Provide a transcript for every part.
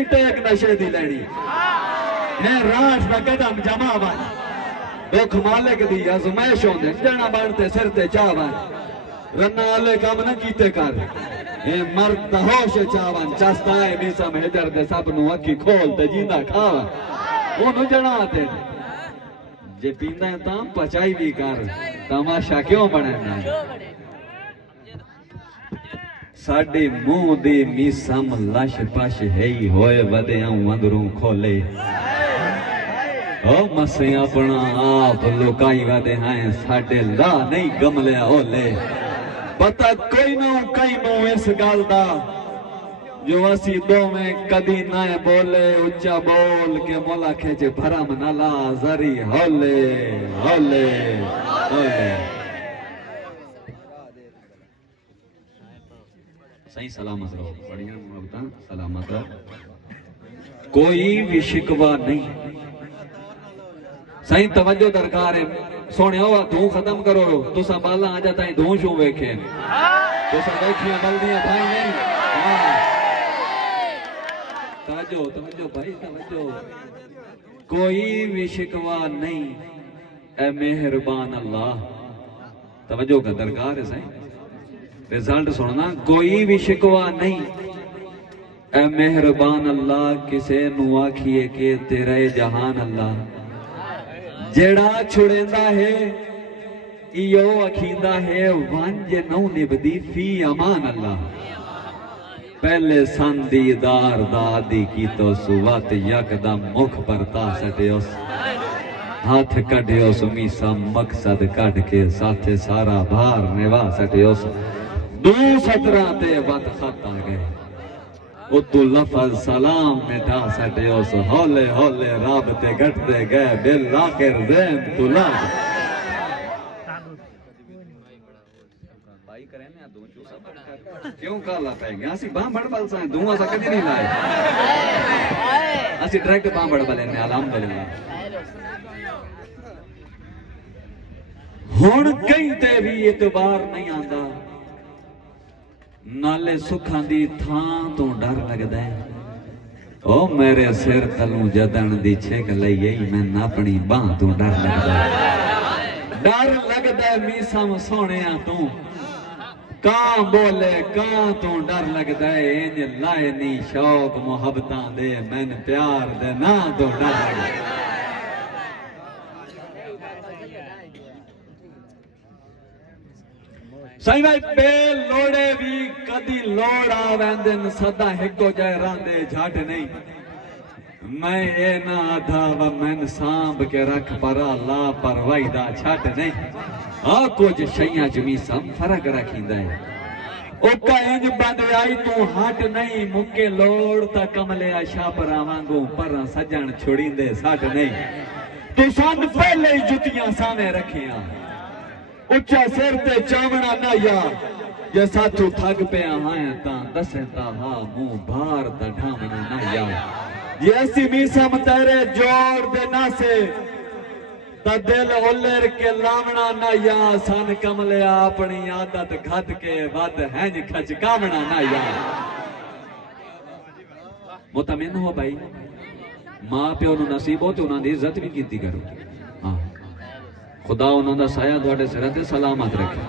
ہی ٹیک نشے دی لینی ہے راش میں قدم جمع بن دکھ مالک دی ازمائش ہوندے جنا بنتے سر تے چاون رنا والے کام نہ کیتے کر اے مرد ہوش چاون چستا ہے میسم ہجر دے سب نو اکھی کھول تے جیندا کھاون اونوں جنا تے جے پیندا ہے تاں پچائی بھی کر تماشا کیوں بنانا ہے ساڈے منہ دی میسم لش پش ہے ہوئے ودیاں اندروں کھولے او مسیں اپنا آپ لکائی ودے ہیں ساڈے لا نہیں گملے اولے پتہ کوئی نہ کئی نو اس گل دا جو اسی دو میں کدی نہ بولے اچا بول کے مولا کھچے بھرم نہ لا زری ہولے ہولے ہولے صحیح سلامت رہو بڑھیا محبتاں سلامت رہو کوئی بھی شکوہ نہیں صحیح توجہ درکار ہے سونے ہوا دھوں ختم کرو تسا بالا آ جاتا ہے دھوں شوں ویکھیں تسا دیکھیاں بلدیاں بھائی نہیں توجہ توجہ بھائی توجہ کوئی بھی شکوہ نہیں اے مہربان اللہ توجہ کا درکار ہے صحیح رزلٹ سننا کوئی بھی شکوہ نہیں اے مہربان اللہ کسے نو آکھیے کہ تیرے جہان اللہ جیڑا چھڑیندہ ہے ایو اکھیندہ ہے وانج نو نبدی فی امان اللہ پہلے سندی دار دادی کی تو سوات یکدم مکھ پر تا سٹے اس ہاتھ کڑھے اس میسا مقصد کڑھ کے ساتھے سارا بھار نوا سٹے اس دو سترہ تے وقت خط آگئے اتو لفظ سلام مٹا سٹے اس ہولے ہولے رابطے گھٹتے گئے بالآخر زین تو لاغ بھائی کریں یا دو چوسا بڑھ کر کیوں کالا پائیں گے اسی باں بڑھ بل سائیں دوں ایسا کدی نہیں لائے اسی ڈریکٹ باں بڑھ بلیں نے الحمدللہ ہون کہیں تے بھی اعتبار نہیں آندا نالے سکھاں دی تھاں تو ڈر لگ دے او میرے سر تلوں جدن دی چھک لئی میں اپنی باں تو ڈر لگ دے میسم سونے تو کان بولے کان تو ڈر لگ دے انج لائے نی شوق محبتاں دے میں پیار دے نا تو ڈر لگ دے سائیں بھائی بے لوڑے بھی کدی لوڑا ویندن صدا ہکو جائے راندے جھاٹ نہیں میں اے نہ آدھا و میں سامب کے رکھ پرا لا پروائی دا چھاٹ نہیں کچھ شیعہ جمی سم فرق رکھیں دے اوکا انج بند آئی تو ہٹ نہیں مکے لوڑ تا کملے آشا پر آوانگوں پر سجن چھوڑیں دے ساٹ نہیں تو سان پہلے ہی جتیاں سامنے رکھیاں اچھا سر تے چامنا نہ یا جیسا تو تھگ پہ آئیں تاں دسیں تا ہاں مو بھار تا ڈھامنا نہ یا یہ ایسی میسم تیرے جوڑ دے نہ سے تا دل اولر کے لامنا نہ یا سان کملے اپنی عادت گھت کے ود ہینج کھچ کامنا نہ یا مطمئن ہو بھائی ماں پہ انہوں نصیب ہوتے انہوں نے عزت بھی کیتی کرو خدا انہوں نے سایہ دوڑے سرت سلامت رکھے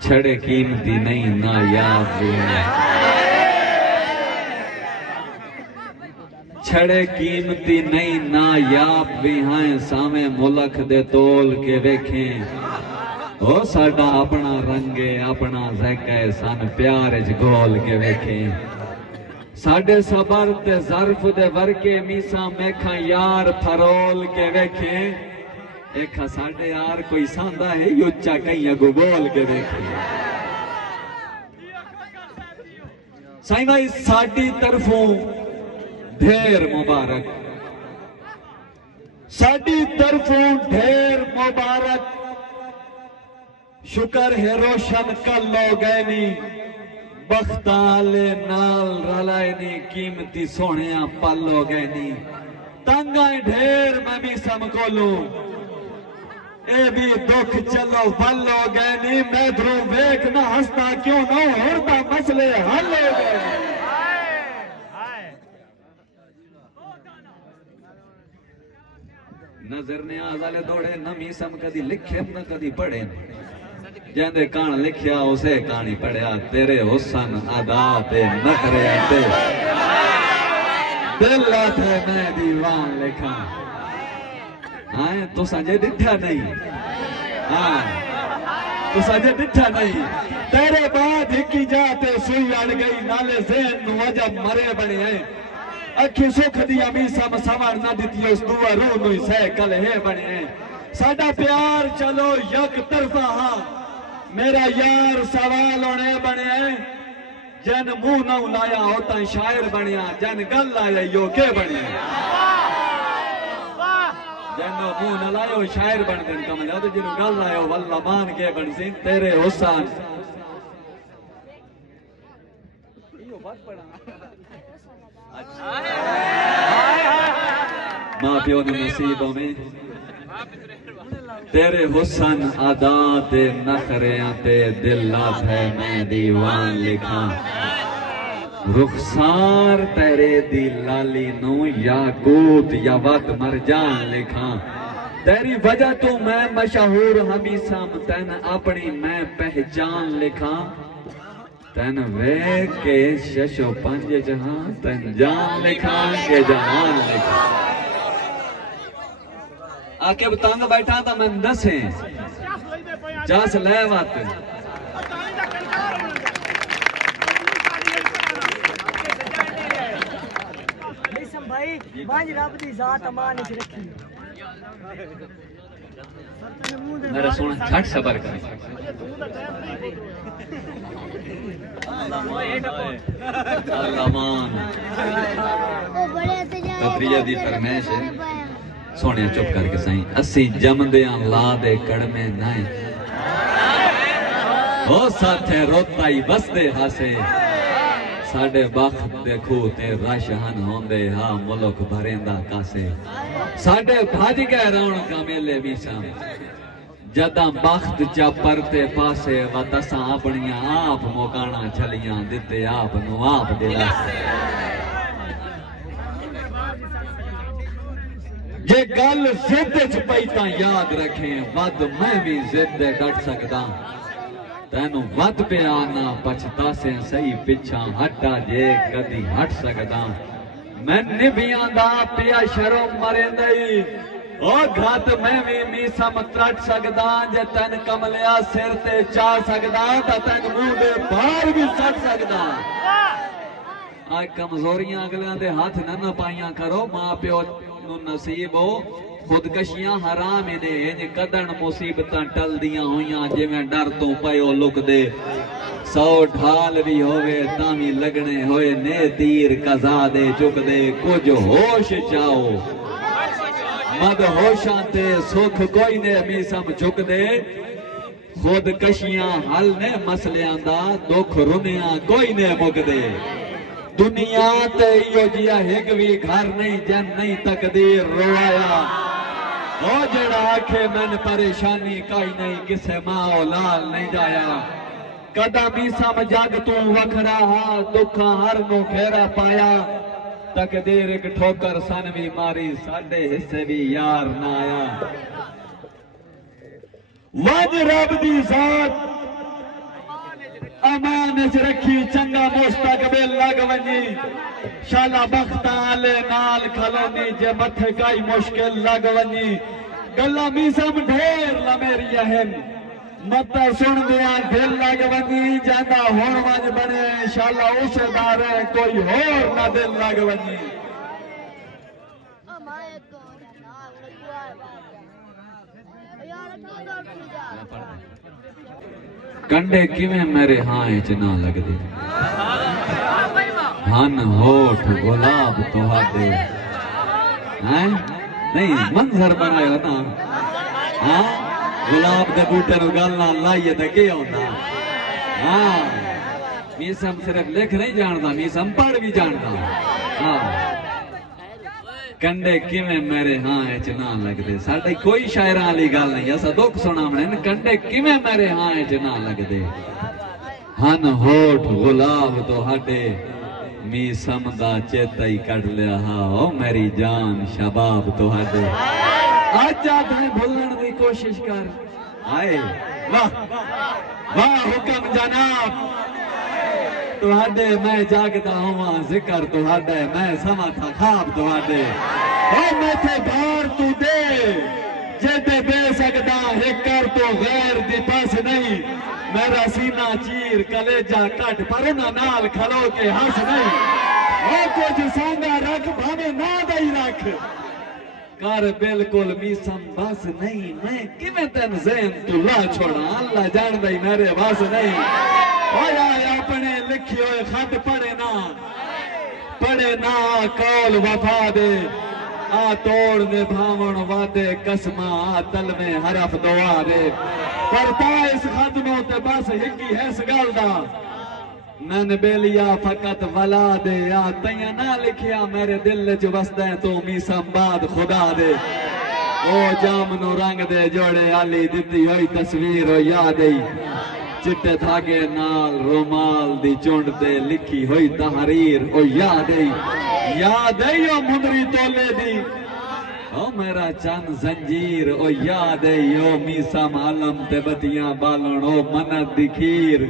چھڑے قیمتی نہیں نایاب بھی ہیں چھڑے قیمتی نہیں نایاب بھی ہیں سامیں ملک دے تول کے ویکھیں او ساڑا اپنا رنگے اپنا زیکے سان پیارج گول کے ویکھیں ساڑے صبر تے ظرف دے ورکے میسا میکھا یار پھرول کے ویکھیں ایکھا ساڑے یار کوئی ساندہ ہے یوچا کہیں اگو بول کے ویکھیں سائیں بھائی ساڑی طرفوں ڈھیر مبارک ساڑی طرفوں ڈھیر مبارک شکر ہے روشن کل لو گئے نہیں بختالے نال رلائے نہیں قیمتی سونیاں پل ہو گئے نہیں تنگائیں ڈھیر میں بھی سم کو لوں اے بھی دکھ چلو پل ہو گئے نہیں میں دھروں بیک نہ ہستا کیوں نہ ہرتا مسئلے حل ہو گئے نظر نیاز والے دوڑے نہ میسم کدی لکھے نہ کدی پڑھے جیندے کان لکھیا اسے کہانی پڑھیا تیرے حسن ادا تے نخرے تے دل تے میں دیوان لکھا آئیں تو سانجے ڈٹھا نہیں تو سانجے ڈٹھا نہیں تیرے بعد ہکی جاتے سوئی اڑ گئی نالے ذہن نو عجب مرے بنے ہیں اکھی سکھ دیا میسم سمر نہ دیتی اس دعا روح نوی سیکل ہے بنے ہیں ساڈا پیار چلو یک طرفہ ہاں میرا یار سوال ہونے بنے ہیں جن منہ نہ لایا ہوتا شاعر بنیا جن گل لایا یو کے بنے جن منہ نہ لایا شاعر بن دن کم لیا تو جن گل لایا واللہ مان کے بن سین تیرے حسن ماں پیو نے نصیبوں میں تیرے حسن ادا تے نخریاں تے دل لاب ہے میں دیوان لکھا رخسار تیرے دی لالی نو یاقوت یا وقت مرجان لکھا تیری وجہ تو میں مشہور ہمیشہ تین اپنی میں پہچان لکھا تین ویک کے ششو پنج جہاں تین جان لکھا کے جہان لکھا آکے بتانگا بیٹھا تھا میں دسیں جاس لے وات میسم بھائی بانج رب دی ذات امان اچھ رکھی میرا سونا چھٹ صبر کر اللہ مان قدریہ دی فرمیش ہے سونے چپ کر کے سائیں اسی جمدیاں لا دے کڑمے نائیں وہ ساتھے روتا ہی بس دے ہاسے ساڑھے بخت دے کھوتے راشہن ہوندے ہاں ملک بھریندہ کاسے ساڑھے بھاج گئے رون کا میلے میسم جداں بخت چا پرتے پاسے و تساں اپنیاں آپ موکانا چھلیاں دیتے آپ نو آپ دلا یہ گل زد چھپائیتا یاد رکھیں ود میں بھی زد ڈٹ سکتا تینو ود پہ آنا پچھتا سے صحیح پچھا ہٹا جے کدی ہٹ سکتا میں نبیاں دا پیا شرم مرے دئی او گھات میں بھی میسم ترٹ سکتا جے تین کملیا سر تے چاہ سکتا تا تین منہ دے بار بھی سٹ سکتا آج کمزوریاں اگلیاں دے ہاتھ نہ پائیاں کرو ماں پیو نصیب ہو خودکشیاں حرام نے انج قدن مصیبتاں ٹل دیاں ہویاں جے میں ڈر تو پیو لک دے سو ڈھال بھی ہوئے تامی لگنے ہوئے نے تیر قضا دے چک دے کچھ ہوش چاہو مد ہوشاں تے سکھ کوئی نے میسم چک دے خودکشیاں حل نے مسلیاں دا دکھ رنیاں کوئی نے مک دے دنیا تے ایو جیا ہگوی گھر نہیں جن نہیں تقدیر روایا او جڑا آکھے من پریشانی کائی نہیں کسے ماں و لال نہیں جایا کدا میسم جاگ تو وکھ رہا دکھا ہر نو کھیرا پایا تقدیر ایک ٹھوکر سن بھی ماری ساڑھے حصے بھی یار نہ آیا وج رب دی ذات امان اچ رکھی چنگا مستقبل لگ ونجی شالا بختہ آلے نال کھلونی جے متھے کائی مشکل لگ ونجی گلہ میسم ڈھیر لمیری اہم متہ سن دیا دل لگ ونجی جاندہ ہون ونج بنے شالا اسے دارے کوئی ہور نہ دل لگ ونجی کنڈے کیویں میرے ہاں چنا لگ دے ہن ہوٹ گلاب تو ہاتھے نہیں منظر بنایا نا گلاب دے بوٹے نو گلنا لائیے تے کیا ہوتا میسم صرف لکھ نہیں جانتا میسم پڑھ بھی جانتا کنڈے کیویں میرے ہاں چنا لگ دے ساڑھے کوئی شاعران علی گال نہیں ایسا دکھ سنا منین کنڈے کیویں میرے ہاں چنا لگ دے ہن ہوٹ غلاب تو ہٹے میسم دا چیتا ہی کٹ لیا ہاں او میری جان شباب تو ہٹے آج آدھے بھولن دی کوشش کر آئے واہ واہ حکم جناب تہاڈے میں جاگتا ہوا ذکر تہاڈے میں سما تھا خواب تہاڈے او میں تھے بھار تو دے جیتے بے سکتا ایک کر تو غیر دی پاس نہیں میرا سینہ چیر کلیجہ کٹ پر انہاں نال کھلو کے ہنس نہیں او کچھ سانگا رکھ بھاوے نہ دئی رکھ کار بالکل میسم بس نہیں میں کیویں تن ذہن تو لا چھوڑا اللہ جان دئی میرے بس نہیں اویا اپنے لکھی ہوئے خط پڑھے نا کول وفا دے آ توڑ دے بھاون وعدے قسماں آ تلویں حرف دعا دے پر تا اس خط نو تے بس ہکی ہے اس گل دا میں نے بیلیا فقط ولا دے آ تیاں نہ لکھیا میرے دل وچ وسدا ہے تو میسم بعد خدا دے او جام نو رنگ دے جوڑے علی دتی ہوئی تصویر ہو یاد ای چٹے دھاگے نال رومال دی چونڈ دے لکھی ہوئی تحریر او یاد ای او مندری تولے دی او میرا چند زنجیر او یاد ای او میسم علم تے بتیاں بالن او منت دی کھیر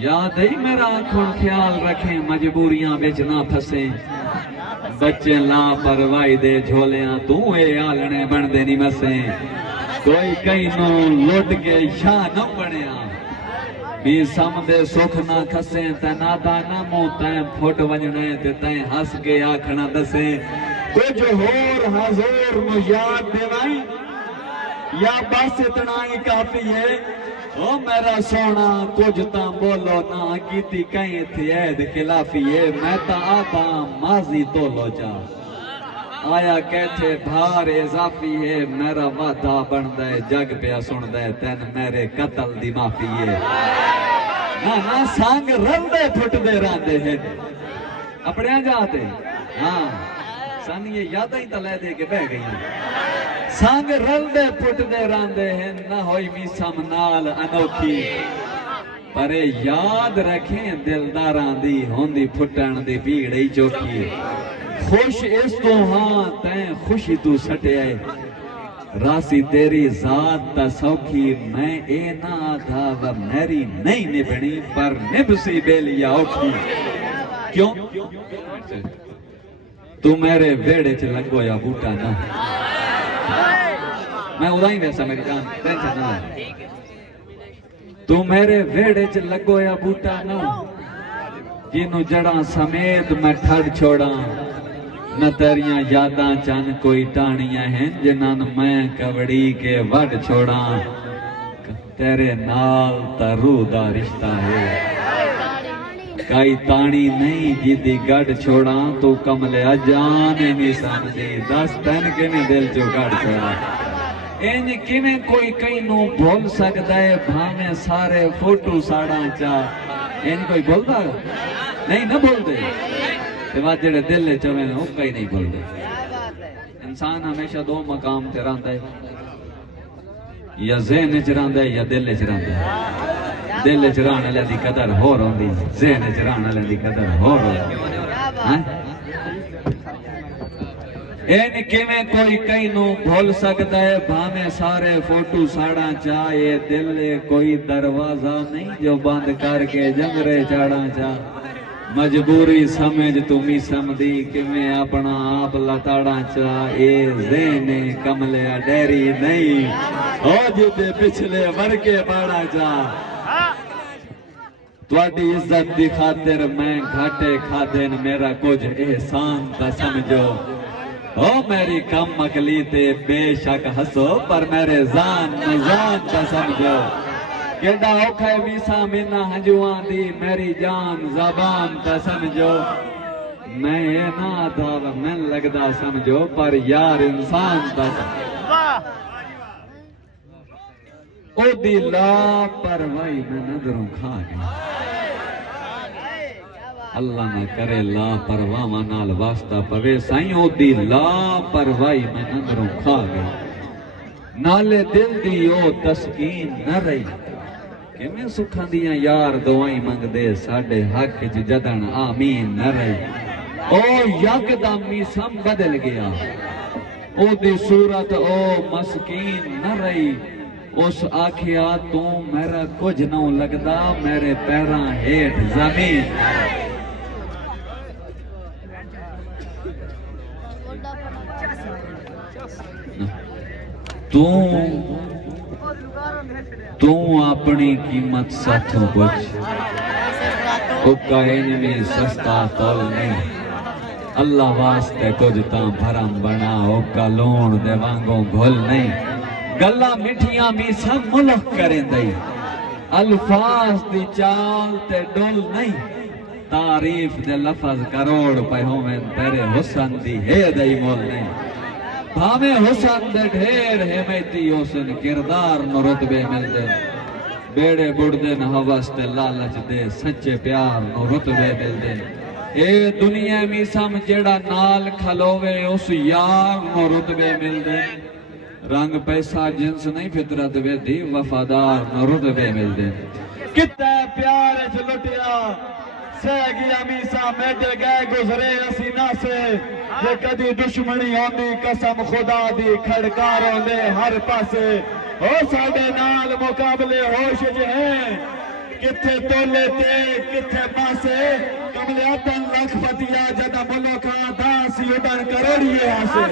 یاد ای میرا آنکھوں خیال رکھیں مجبوریاں بیچ نہ پھسیں بچے لا پروائی دے جھولیاں تو اے آلنے بن دے نہیں مسیں کوئی کئی نو لوٹ کے یا نہ بڑیاں بھی سم دے سکھ نہ کھسیں تے نادا نہ مو تائیں پھوٹ ونجنے تے تائیں ہس کے آکھنا دسیں کچھ ہور حضور نو یاد دیوائیں یا بس اتنا ہی کافی ہے او میرا سونا کچھ تاں بولو نہ کیتی کہیں تھی عید خلافی ہے میں تا آتا ماضی تو لو جا آیا کہتے بھار اضافی ہے میرا وعدہ بن دے جگ پیا سن دے تین میرے قتل دی معافی ہے نہ سانگ رل دے پھٹ دے راندے ہیں اپنے جاتے ہاں سانی یہ یادہ ہی تلے دے کے بہ گئی ہیں سانگ رل دے پھٹ دے راندے ہیں نہ ہوئی میسم نال انوکھی پرے یاد رکھیں دلداران دی ہوندی پھٹن دی بیڑی چوکی خوش اس تو ہاں تین خوشی تو سٹے آئے راسی تیری ذات تا سوکھی میں اے نہ تھا وہ میری نہیں نبنی پر نبسی بیلیا اوکھی کیوں تو میرے بیڑے چ لگو یا بوٹا نہ میں ادائیں ویسا میری جان ٹینشن نہ تو میرے بیڑے چ لگو یا بوٹا نہ جنوں جڑاں سمیت میں ٹھڑ چھوڑا نہ تیریاں یاداں چن کوئی ٹانیاں ہیں جنان میں کبڑی کے وڑ چھوڑا تیرے نال ترو دا رشتہ ہے کئی تانی نہیں جیدی گڑ چھوڑا تو کملے اجانے نہیں سمجھی دس تین کے میں دل جو گڑ چھوڑا انج کیویں کوئی کئی نو بھول سکتا ہے بھانے سارے فوٹو ساڑاں چاہ انج کوئی بھول دا نہیں نہ بھول دے بات جڑے دل لے چویں وہ کئی نہیں بھول دے انسان ہمیشہ دو مقام تے رہندا ہے یا ذہن وچ رہندا ہے یا دل وچ رہندا ہے دل وچ رہن والے دی قدر ہور ہوندی ذہن وچ رہن والے دی قدر ہور ہوندی این کیویں کوئی کئی نو بھول سکتا ہے بھاویں سارے فوٹو ساڑاں چاہے دل کوئی دروازہ نہیں جو بند کر کے جنگرے چاڑاں چاہ مجبوری سمجھ تمی سمدھی کہ میں اپنا آپ لتاڑا چاہ اے ذہن کملے ڈیری نہیں ہو جتے پچھلے ورکے باڑا چاہ تواڈی عزت دی خاطر میں گھاٹے کھادن میرا کچھ احسان تا سمجھو او میری کم مکلی تے بے شک ہسو پر میرے زان تا سمجھو کیڑا اوکھا ہے ویسا مینا ہنجوان دی میری جان زبان تا سمجھو میں نہ تھا میں لگدا سمجھو پر یار انسان تا سمجھو او دی لا پروائی میں نظروں کھا گئی اللہ نہ کرے لا پرواہ نال واسطہ پوے سائیں او دی لا پروائی میں نظروں کھا گئی نالے دل دی او تسکین نہ رہی کہ میں سکھاں دیاں یار دعائیں منگ دے ساڑھے حق جدن آمین نہ رہی او یکدم میسم بدل گیا او دی صورت او مسکین نہ رہی اس آکھیا تو میرا کچھ نہ لگدا میرے پیراں ہیٹھ زمین تو اپنی قیمت ساتھوں کچھ کائن میں سستا تول نہیں اللہ واسطے کچھ تاں بھرم بنا اوکا لون دے وانگوں گھل نہیں گلہ مٹھیاں بھی سب ملک کریں دئی الفاظ دی چال تے ڈول نہیں تعریف دے لفظ کروڑ پہ ہومیں تیرے حسن دی ہے دئی مول نہیں بھامے حسن دے ڈھیر ہے میتی حسن کردار نو رتبے مل دے بیڑے بڑھ دے نہ حوث تے لالچ دے سچے پیار نو رتبے مل دے اے دنیا میں سم جیڑا نال کھلوے اس یار نو رتبے مل دے رنگ پیسہ جنس نہیں فطرت وے دی وفادار نو رتبے مل دے کتے پیار اچھ لٹیا سہ گیا میسا میٹے گئے گزرے اسی نہ سے یہ کدی دشمنی ہوندی قسم خدا دی کھڑکاروں دے ہر پاسے او ساڑے نال مقابلے ہوش جہیں کتھے تولے تے کتھے پاسے کملیاتن لکھ فتیا جدہ ملوکا داسی اڈن کروڑیے آسے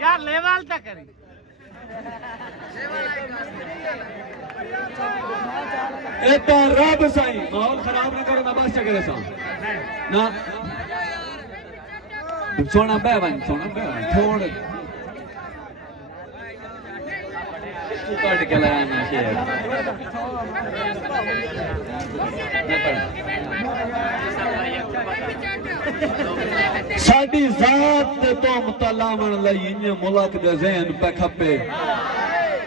یار لیوال تا کری ایتا رب سائیں ماحول خراب نہ کرو نہ بس چکرے ساں نا سونا بے ون چھوڑ تو کٹ کے لیا نا شیر ساڑی ذات تے تو مطلعون لئی انہیں ملک دے ذہن پہ کھپے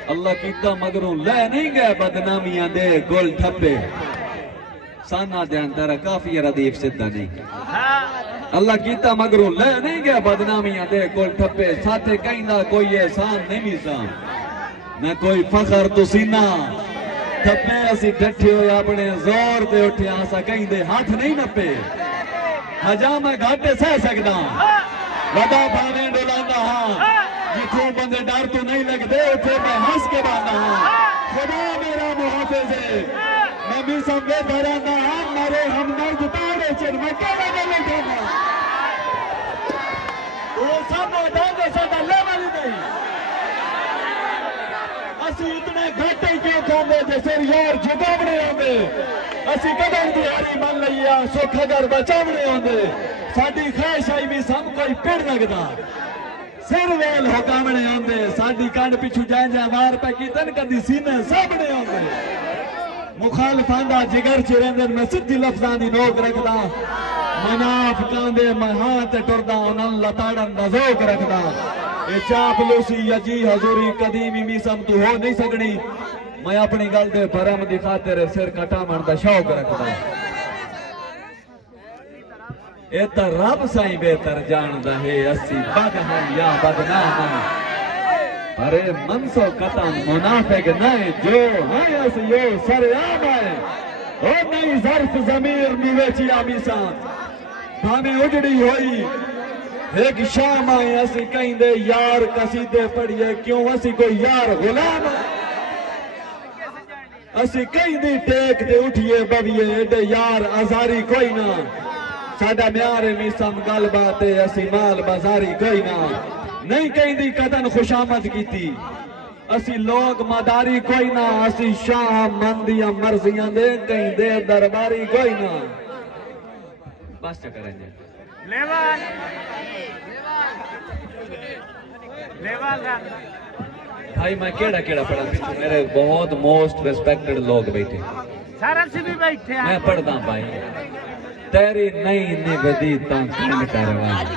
اللہ کیتا مگروں لے نہیں گئے بدنامیاں دے گل ٹھپے سانا دے اندر کافی ردیف سدھا نہیں اللہ کیتا مگروں لے نہیں گئے بدنامیاں دے گل ٹھپے ساتھے کہیں نہ کوئی احسان نہیں میسان نہ کوئی فخر تو سینہ ٹھپے اسی ڈٹھے ہوئے اپنے زور دے اٹھے آسا کہیں دے ہاتھ نہیں نپے حجام میں گھاٹے سہ سکتا ودا بھانے ڈولانا ہاں جتوں بندے ڈر تو نہیں لگ دے اتھے میں ہنس کے بانا ہاں خدا میرا محافظ ہے میں بھی سمجھے دھرانا ہاں مارے ہم مرد تارے چر میں کہنا گلے گھونا وہ سب دانگے ساتھا لے والی نہیں اسی اتنے گھٹے کیوں کھاندے جیسے یار جگاونے ہوندے اسی قدم دیاری من لئیا سکھ اگر بچاونے ہوندے ساڑی خواہش آئی بھی سم کوئی پڑ لگدا سر ویل حکامنے ہوندے ساڑی کانڈ پچھو جائیں جائیں وار پہ کیتن کدی سینے سامنے ہوندے مخالفان دا جگر چرندر میں سدھی لفظانی نوک رکھدا مناف کاندے مہات ٹردہ انہاں لطاڑن دا ذوق رکھدا اے چاپ لوسی یا جی حضوری قدیمی میسم تو ہو نہیں سکڑی میں اپنی گل دے بھرم دی خاطر سر کٹا مرد شوق رکھتا اے تا رب سائیں بہتر جاندہ ہے اسی بد ہم یا بدنام ہم ارے منسو قطن منافق نائے جو ہائے اسی یو سر آم آئے او نئی ظرف ضمیر نیویچی آمیسان ہمیں اجڑی ہوئی ایک شام آئے اسی کہیں دے یار قصیدے پڑھئے کیوں اسی کوئی یار غلام آئے اسی کئی دی ٹیک دے اٹھئے بویے ایڈے یار ازاری کوئی نہ ساڑا میارے میسم گل باتے اسی مال بازاری کوئی نہ نہیں کہیں دی قدن خوش آمد کی تھی اسی لوگ مداری کوئی نہ اسی شاہ مندیاں مرضیاں دے کہیں دے درباری کوئی نہ بس چکریں جے لیوال لیوال بھائی میں کیڑا پڑھا پیچھو میرے بہت موسٹ ریسپیکٹڈ لوگ بیٹھے سارا سی بھی بیٹھے ہیں میں پڑھتا ہوں بھائی تیری نئی نبدی تاں کھنڈ کروان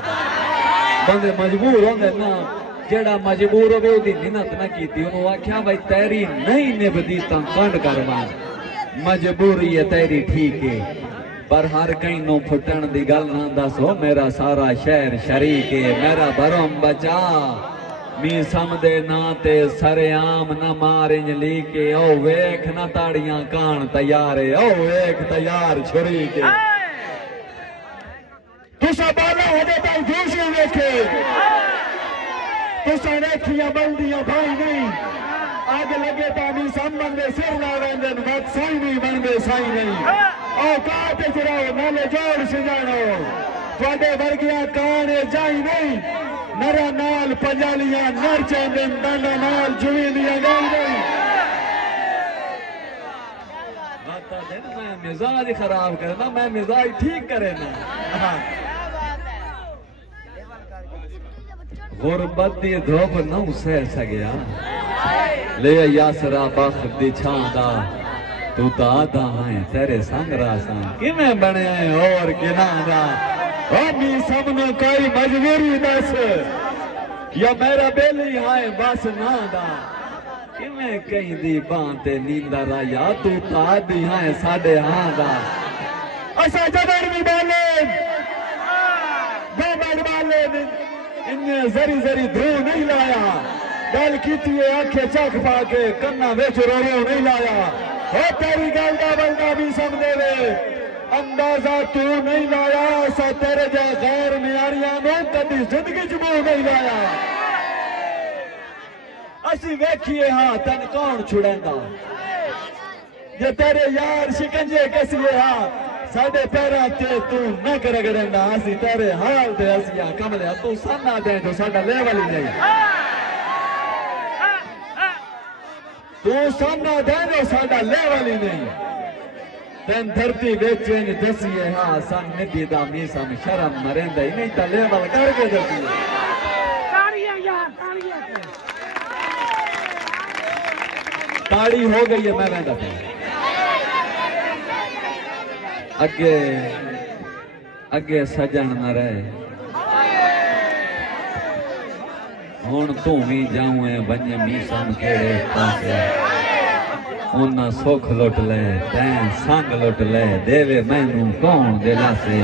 بندے مجبور ہوندے نا جیڑا مجبور ہوئے وہ دی منت نہ کی تھی انہوں آکھیا بھائی تیری نئی نبدی تاں کھنڈ کروان مجبوری ہے تیری ٹھیک ہے پر ہر کہیں نو پھٹن دی گل نہ دس ہو میرا سارا شہر شریک ہے میرا بھرم بچا می سمدے ناتے سرے عام نہ مارنج لیکے او ویکھ نہ تاڑیاں کان تیارے او ویکھ تیار چھری کے تسا بالا ہوتے تک دوسری دیکھے تسا ریکھیاں بندیاں بھائی نہیں آگ لگے تامی سم بندے سر لا ویندن وقت سائی نہیں بندے سائی نہیں اوقات چراؤ نالے جوڑ سجانو تھوڑے ورگیاں کانے جائی نہیں نرا نال پنجالیاں نر چیندن ڈنڈا نال جویندیاں گائی نہیں باتا دن میں مزاج خراب کرنا میں مزاج ٹھیک کرے نا غربت دی دھوپ نہ سہ سگیا لے یاسرا بخت دی چھاندا تو تا آدھا ہیں تیرے سنگ راساں کی میں بنے ہیں اور کناں دا ہمیں سب نے کوئی مجبوری دس یا میرا بیلی ہائے بس نہ دا کہ میں کہیں دی بانتے نیندہ رایا تو تا دی ہائے ساڑے ہاں دا اسا جدر بھی بالے گوبر بالے انہیں زری زری دھو نہیں لایا گل کیتی ہے آنکھیں چک پا کے کنہ ویچ رو رو نہیں لایا ہو تیری گل دا بلدہ بھی سمجھے وے اندازہ تو نہیں لایا سا تیرے جا غیر میاریاں میں کبھی زندگی جمعہ نہیں لایا اسی ویکھیے ہاں تن کون چھڑیندا یہ تیرے یار شکنجے کسیے ہاں ساڑے پیرا تے تو نہ کرگڑیندا اسی تیرے حال دے اسیاں کملے تو سننا دیں جو ساڑا لیول ہی نہیں تو سننا دیں جو ساڑا لیول ہی نہیں تین دھرتی بیچیں دسیے ہاں سن ندی دا میسا میں شرم مرندہ ہی نہیں تا لیول کر کے دسیے تاڑیاں یار تاڑیاں تاڑی ہو گئی ہے میں ویندہ تھا اگے سجن نہ رہے ہون تو بھی جاؤں ہے بنجے میسام کھیڑے پاسے انہا سوکھ لوٹ لے تین سانگ لوٹ لے دیوے مینوں کون دلا سے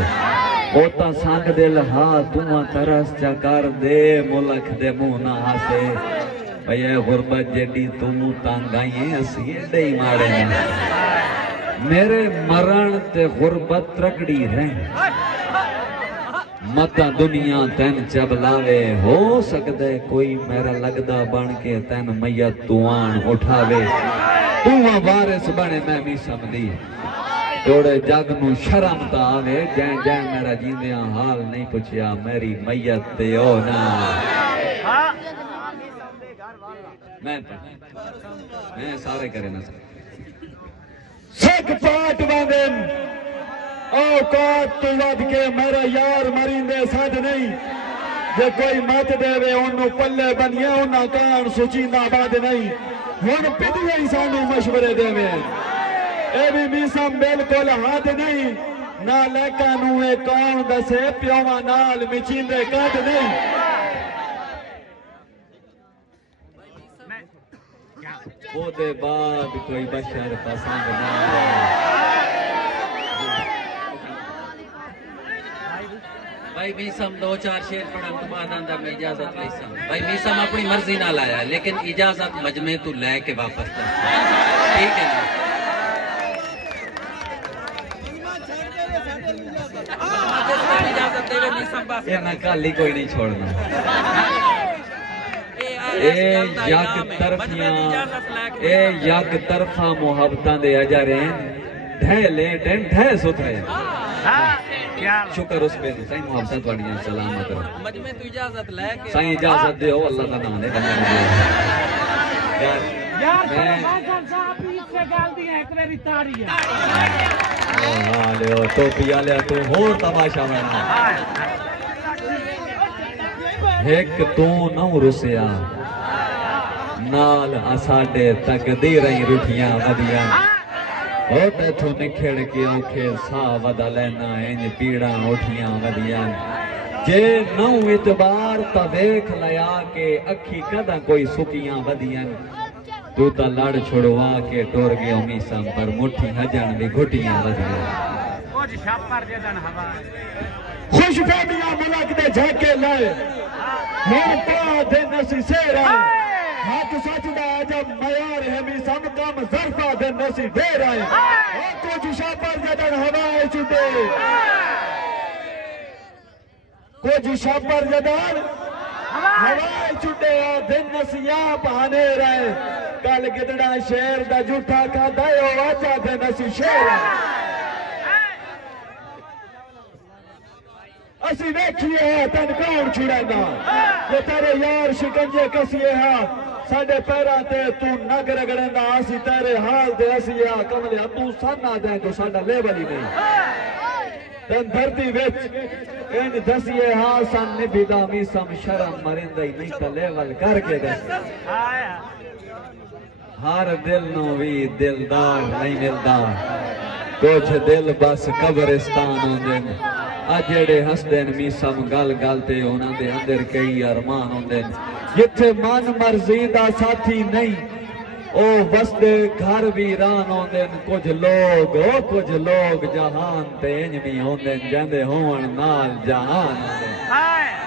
اوتا سانگ دل ہاں تمہا ترس چکر دے ملک دے مونا ہاسے بھئی غربت جیڈی تمہوں تانگائیں اسی ایڈے ہی مارے ہیں میرے مرن تے غربت رکڑی رہیں متا دنیا تین چبلاوے ہو سکدے کوئی میرا لگدا بن کے تین میت توان اٹھاوے تُوہاں وارث بنے میں بھی سمدھی توڑے جگ نو شرم تا آوے جائیں جائیں میرا جیندیاں حال نہیں پچھیا میری میت تے او نا میں سارے کرے نا سکھ پاٹ باندن اوقات تو ود کے میرا یار مرندے ساتھ نہیں جے کوئی مت دے وے انہوں پلے بنیا انہاں کان سچیندہ باد نہیں ہون پیدی ہی سانو مشورے دے وے اے بھی میسم بالکل ہاتھ نہیں نہ لیکانو اے کان دسے پیوہ نال مچیندے کات نہیں وہ دے بعد کوئی بشر پسند نہ بھائی میسم دو چار شیر پڑھن تو بعد اندر میں اجازت لیسم بھائی میسم اپنی مرضی نہ لایا لیکن اجازت مجمع تو لے کے واپس تا ٹھیک ہے نا اجازت دے وے میسم باس یہ نہ کالی کوئی نہیں چھوڑنا اے یک طرفہ محبتان دے اجاریں ڈھے لیٹیں ڈھے ستھرے شکر اس پہ سائیں محبتان توڑیاں سلامت رہا مجمع تو اجازت لے کے سائیں اجازت دے ہو اللہ کا نام دے یار بازار صاحب اس سے گال دی ہے ایک میری تاڑی ہے ہاں لے تو پیا لیا تو ہور تماشا بنا ایک تو نو رسیا نال اساڑے تقدیریں رٹھیاں ودیاں ہوتے تو نکھڑ کے اوکھے سا ودا لینا انج پیڑاں اٹھیاں ودیاں جے نو اعتبار تا دیکھ لیا کہ اکھی کدا کوئی سکیاں ودیاں تو تا لڑ چھڑوا کے ٹور گئے امیساں پر مٹھی ہجن بھی گھٹیاں ودیاں کچھ شاپر جدن ہوا خوش فہمیاں ملک دے جھاکے لائے مور پا دے نسی سیر آئے ہاتھ سچ دا عجب میار ہے می سم کم ظرفہ دے نسی دیر آئے اور کچھ شاپر جدن ہوائے چودے کچھ شاپر جدار ہوائی چھٹے دن نسیا پانے رہے کل گدڑا شیر دا جھوٹا کھا دائیو واجہ دے نسی شیر اسی ویکھیے ہے تن کون چھڑائنا یہ تیرے یار شکنجے کسیے ہاں ساڑھے پیرا تے تو نگ رگڑنا اسی تیرے حال دے اسی ہاں کملیا تو سانا دیں تو ساڑھا لیبل ہی نہیں تن دھرتی ویچ ان دسیے ہاں سن نبیدہ میسم شرم مرندہ ہی نہیں تا لیول کر کے دے ہر دل نو بھی دلدار نہیں ملدا کچھ دل بس قبرستان ہوندن اجڑے ہسدن میسم گل گل تے ہونا دے اندر کئی ارمان ہوندن جتھے من مرضی دا ساتھی نہیں او وسدے گھر ویران ہوندن کچھ لوگ جہان تے انج بھی ہوندن جاندے ہون نال جہان ہوندن